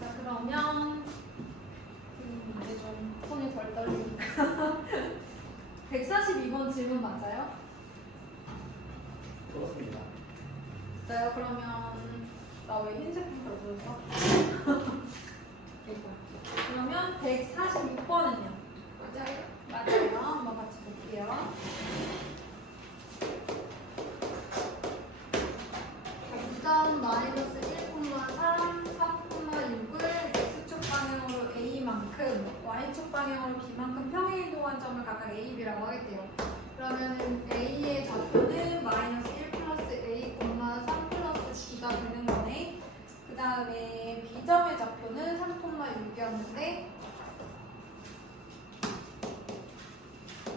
자, 그러면 이제 좀 손이 덜 떨리니까 142번 질문 맞아요? 그렇습니다. 맞아요. 그러면 나 왜 흰색 펜을 줬어? 그러면 146번은요? 맞아요. 맞아요. 한번 같이 볼게요. 점점 마이너스 1,3, 4,6을 x축 방향으로 a만큼, y축 방향으로 b만큼 평행이동한 점을 각각 a, b라고 하겠대요. 그러면은 a의 좌표는 마이너스 1 플러스 a, 3 플러스 b가 되는 거네. 그 다음에 b점의 좌표는 3,6이었는데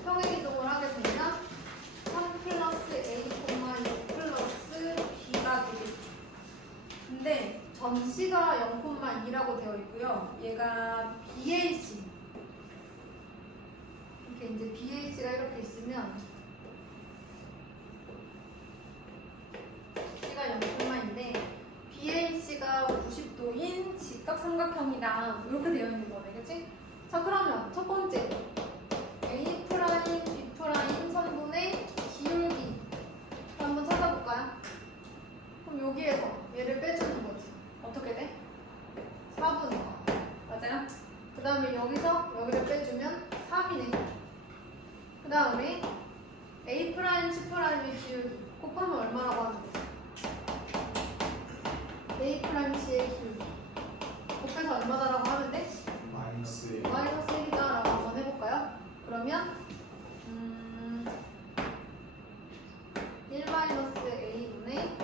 평행이동을 하게 되면 3 플러스 a, 6 플러스 b가 되겠죠. 근데 전시가 0,2라고 되어 있고요. 얘가 BAC. 이렇게 이제 BAC가 이렇게 있으면 C가 0,인데 BAC가 90도인 직각삼각형이다. 이렇게 되어 있는 거네, 그치? 자, 그러면 첫 번째 A 프라임, B 프라임 선분의 기울기 한번 찾아볼까요? 그럼 여기에서 얘를 빼주는 거지. 어떻게 돼? 4분의 4. 맞아요? 그 다음에 여기서 여기를 빼주면 3이네. 그 다음에 A 프라임, C 프라임의 기울기 곱하면 얼마라고 하면 되지? A 프라임, C의 기울기 곱해서 얼마다라고 하면 돼? 마이너스 1. 마이너스 1이다 라고 한번 해볼까요? 그러면 1 마이너스 A분의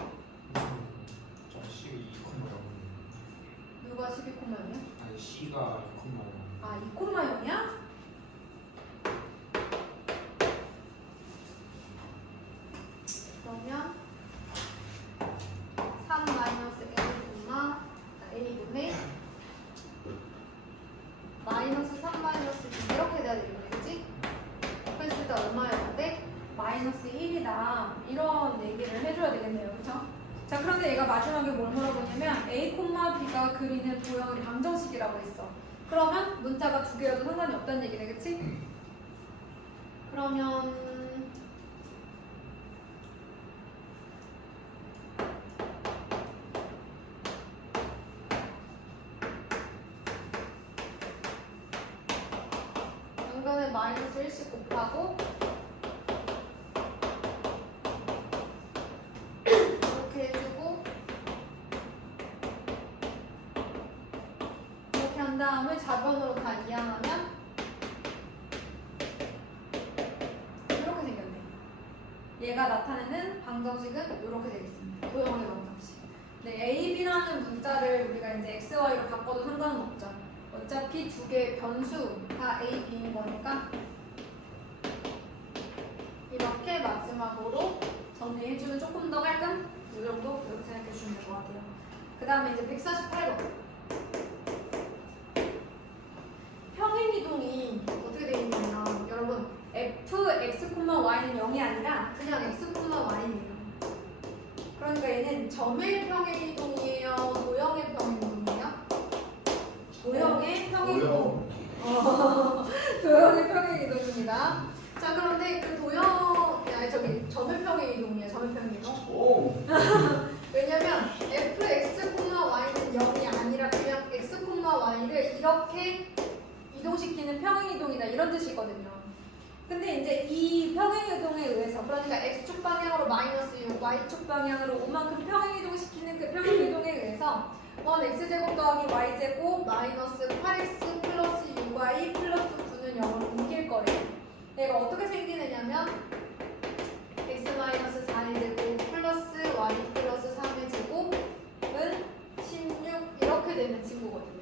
저 C가 2,0. 누가 12,0이야? 아니 C가 2,0. 아, 2,0이야? 그러면 3 마이너스 A분의 마이너스 3 마이너스 2 이렇게 돼야 되겠네, 그치? 그랬을 때 얼마였는데? 마이너스 1이다. 이런 얘기를 해줘야 되겠네요, 그쵸? 자, 그런데 얘가 마지막에 뭘 물어보냐면 A, B가 그리는 도형의 방정식이라고 했어. 그러면 문자가 두 개여도 상관이 없다는 얘기네, 그치? 그러면 연변에 마이너스 1씩 곱하고 이렇게 해주고 이렇게 한 다음에 좌변으로 다 이항하면 이렇게 생겼네. 얘가 나타내는 방정식은 이렇게 되겠습니다. 도형의 방정식. 네, A, B라는 문자를 우리가 이제 X, Y로 바꿔도 상관은 없죠. 어차피 두 개의 변수가 A, B인 거니까 이렇게 마지막으로 정리해주면 조금 더 깔끔? 이 정도? 이렇게 생각해주시면 될 것 같아요. 그 다음에 이제 148번. 평행이동이 어떻게 되어 있냐면 여러분 f, x, y는 0이 아니라 그냥 x, y네요. 그러니까 얘는 점의 평행이동이에요? 도형의 평행이동이에요? 도형의 평행이동. 도형의 평행이동입니다. 자, 그런데 그 점의 평행이동이에요. 점의 평행이동. 오. 왜냐면 f, x, y는 0이 아니라 그냥 x, y를 이렇게 이동시키는 평행이동이다 이런 뜻이거든요. 근데 이제 이 평행이동에 의해서 그러니까 x축 방향으로 마이너스 6, y축 방향으로 5만큼 평행이동시키는 그 평행이동에 의해서 1x제곱 더하기 y제곱 마이너스 8x 플러스 6y 플러스 9는 0으로 옮길 거래요. 얘가 어떻게 생기느냐면 x 마이너스 4의 제곱 플러스 y 플러스 3의 제곱은 16 이렇게 되는 친구거든요.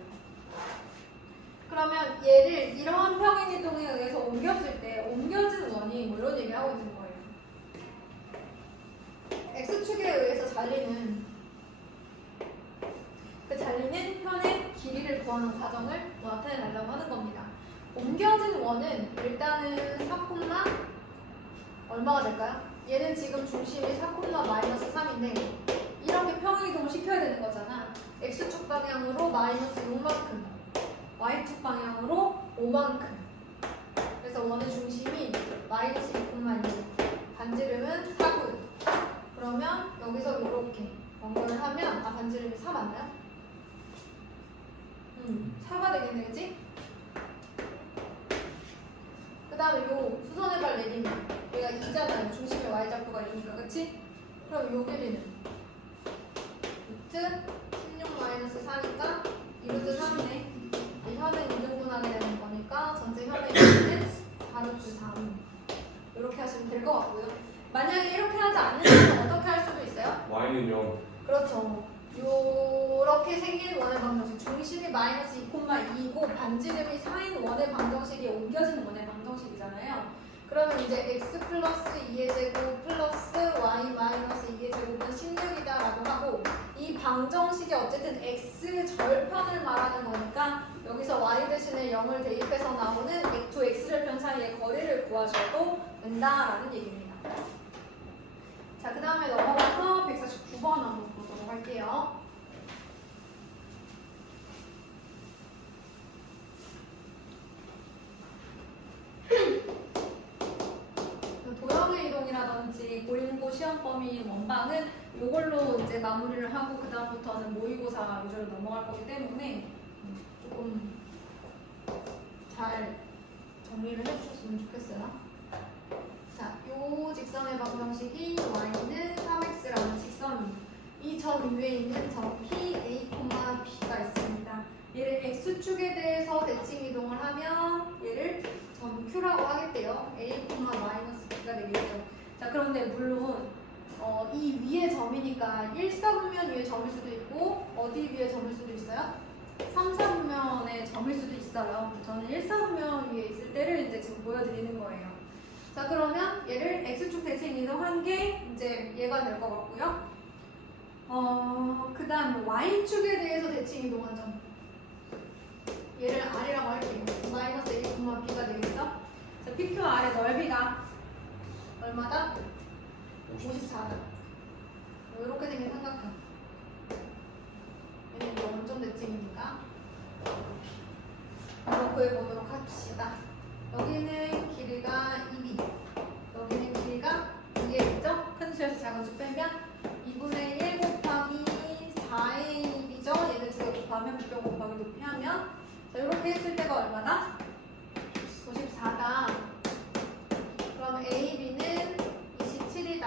그러면 얘를 이러한 평행이동에 의해서 옮겼을 때 옮겨진 원이 뭐 이런 얘기를 하고 있는 거예요. x축에 의해서 잘리는 그 잘리는 편의 길이를 구하는 과정을 나타내달라고 하는 겁니다. 옮겨진 원은 일단은 4, 얼마가 될까요? 얘는 지금 중심이 4, 마이너스 3인데 이렇게 평행이동을 시켜야 되는 거잖아. x축 방향으로 마이너스 6만큼, y축 방향으로 5만큼. 그래서 원의 중심이 마이너스 2,2, 반지름은 4구. 그러면 여기서 이렇게 연결을 하면 반지름이 4 맞나요? 4가 되겠네, 그치? 그 다음에 요 수선의 발 내리면 얘가 2잖아요. 중심의 y좌표가 2니까, 그치? 그럼 요 길이는 루트 16-4니까 2루트 3이네. 이 현은 2등분하게 되는 거니까 전체 현의 길이는 4루트 3. 이렇게 하시면 될 것 같고요. 만약에 이렇게 하지 않으면 어떻게 할 수도 있어요? y는 0. 그렇죠. 요렇게 생긴 원의 방정식, 중심이 마이너스 2,2이고 반지름이 4인 원의 방정식이 옮겨지는 원의 방정식이잖아요. 그러면 이제 x 플러스 2의 제곱 플러스 y 마이너스 2의 제곱은 16이다 라고 하고, 이 방정식이 어쨌든 x 절편을 말하는 거니까 여기서 y 대신에 0을 대입해서 나오는 두 x절편 사이의 거리를 구하셔도 된다라는 얘기입니다. 자, 그 다음에 넘어가서 149번 한번 보도록 할게요. 도형의 이동이라든지 고일고 시험 범위 원방은 이걸로 이제 마무리를 하고 그 다음부터는 모의고사 위주로 넘어갈 거기 때문에 조금 잘 정리를 해주셨으면 좋겠어요. 자, 요 직선의 방정식이 y는 3x라는 직선입니다. 이 점 위에 있는 점 P, A, B가 있습니다. 얘를 x축에 대해서 대칭 이동을 하면 얘를 점 Q라고 하겠대요. A, B가 되겠죠. 자, 그런데 물론 이 위에 점이니까 1, 4분면 위에 점일 수도 있고 어디 위에 점일 수도 있어요? 3, 4분면에 점일 수도 있어요. 저는 1, 4분면 위에 있을 때를 이제 지금 보여드리는 거예요. 자, 그러면 얘를 x축 대칭 이동한 게 이제 얘가 될 것 같고요. 그 다음 y축에 대해서 대칭 이동한 점. 얘를 r이라고 할게요. 마이너스 1, b가 되겠죠? 자, PQ r의 넓이가 얼마다? 54다. 이렇게 생긴 삼각형. 얘는 이제 원점 대칭이니까 한번 구해보도록 합시다. 여기는 길이가 2b, 여기는 길이가 2a죠? 큰 수에서 작은 수 빼면 2분의 1 곱하기 4ab죠? 얘를 두 개 곱하면 부평 곱하기 높이 하면, 자, 이렇게 했을 때가 얼마다? 54다. 그럼 ab는 27이다.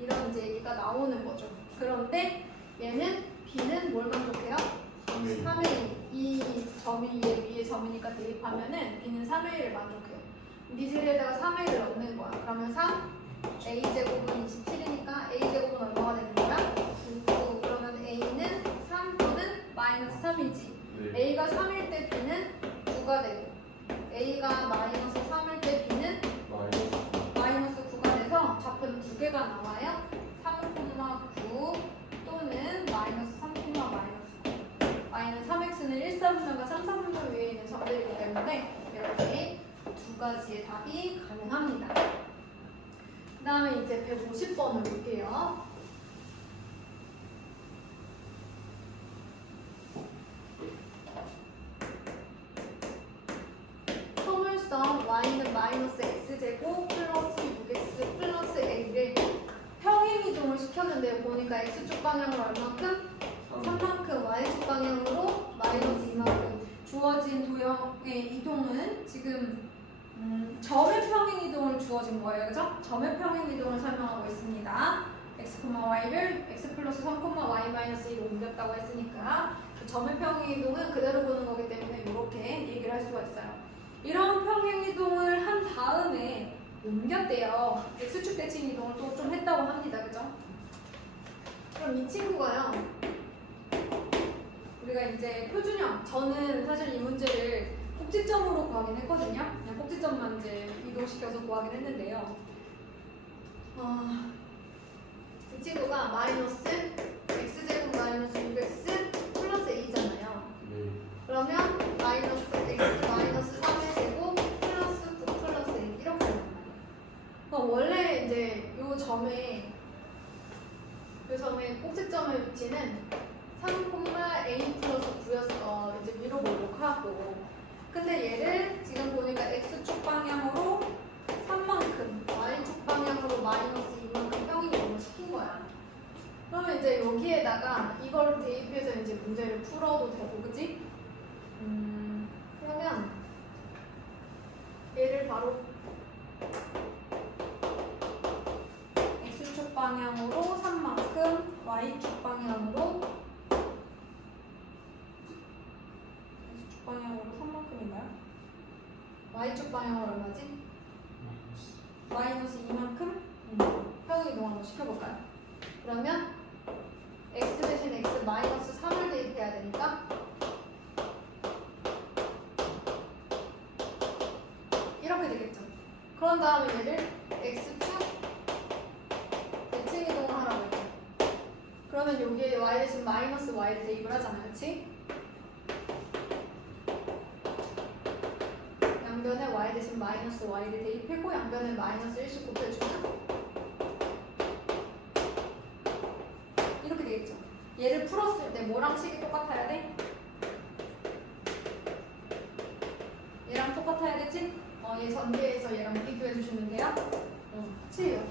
이런 이제 얘기가 나오는 거죠. 그런데 얘는 b는 뭘 만족해요? 3a. 이 점이 얘 위에 점이니까 대입하면은 b는 3a를 만족해요. 미지리에다가 3a를 넣는 거야. 그러면 3, a제곱은 27이니까 a제곱은 얼마가 되는 거야? 9. 그러면 a는 3 또는 마이너스 3이지. 네. a가 3일 때 b는 9가 되고, a가 마이너스 3일 때 b는 마이너스 9가 돼서 좌표는 두 개가 나와요. 3,9 또는 마이너스 3, 마이너스 9. 마이너스 3x는 1, 4분면과 3, 4분면 위에 있는 점들이기 때문에 이렇게 두 가지의 답이 가능합니다. 그 다음에 이제 150번을 볼게요. 소물성 y는 마이너스 x제곱 플러스 6x 플러스 a를 평행이동을 시켰는데요. 보니까 x축 방향으로 얼마큼? 3만큼, y축 방향으로 마이너스 2만큼. 주어진 도형의 이동은 지금 점의 평행이동을 주어진 거예요. 그죠? 점의 평행이동을 설명하고 있습니다. x, y를 x 플러스 3, y 마이너스 1로 옮겼다고 했으니까 그 점의 평행이동은 그대로 보는 거기 때문에 이렇게 얘기를 할 수가 있어요. 이런 평행이동을 한 다음에 옮겼대요. x축 대칭 이동을 또 좀 했다고 합니다. 그죠? 그럼 이 친구가요. 우리가 이제 표준형, 저는 사실 이 문제를 꼭지점으로 구하긴 했거든요. 그냥 꼭지점만 이제 이동시켜서 구하긴 했는데요. 이 친구가 마이너스 x제곱 마이너스 6x 플러스 a잖아요. 네. 그러면 마이너스 x 마이너스 3의 제곱 플러스 9 플러스 a 이렇게 된단 말이에요. 그럼 원래 이제 요 점의 꼭지점의 위치는 3, 이제 문제를 풀어도 되고, 그치? 그러면 얘를 바로 x축 방향으로 3만큼, y축 방향으로 x축 방향으로 3만큼인가요? y축 방향으로 얼마지? 마이너스 2만큼 평행 이동한번 시켜볼까요? 그러면 x 대신 x 마이너스 3을 대입해야 되니까 이렇게 되겠죠. 그런 다음에 얘를 x축 대칭 이동을 하라고 했죠. 그러면 여기에 y 대신 마이너스 y를 대입을 하잖아요. 그치? 양변에 y 대신 마이너스 y를 대입하고 양변에 마이너스 1씩 곱해주면 이렇게 되겠죠. 얘를 풀었을 때 뭐랑 식이 똑같아야 돼? 얘랑 똑같아야 되지? 얘 전개해서 얘랑 비교해 주시면 돼요. 같이 해요.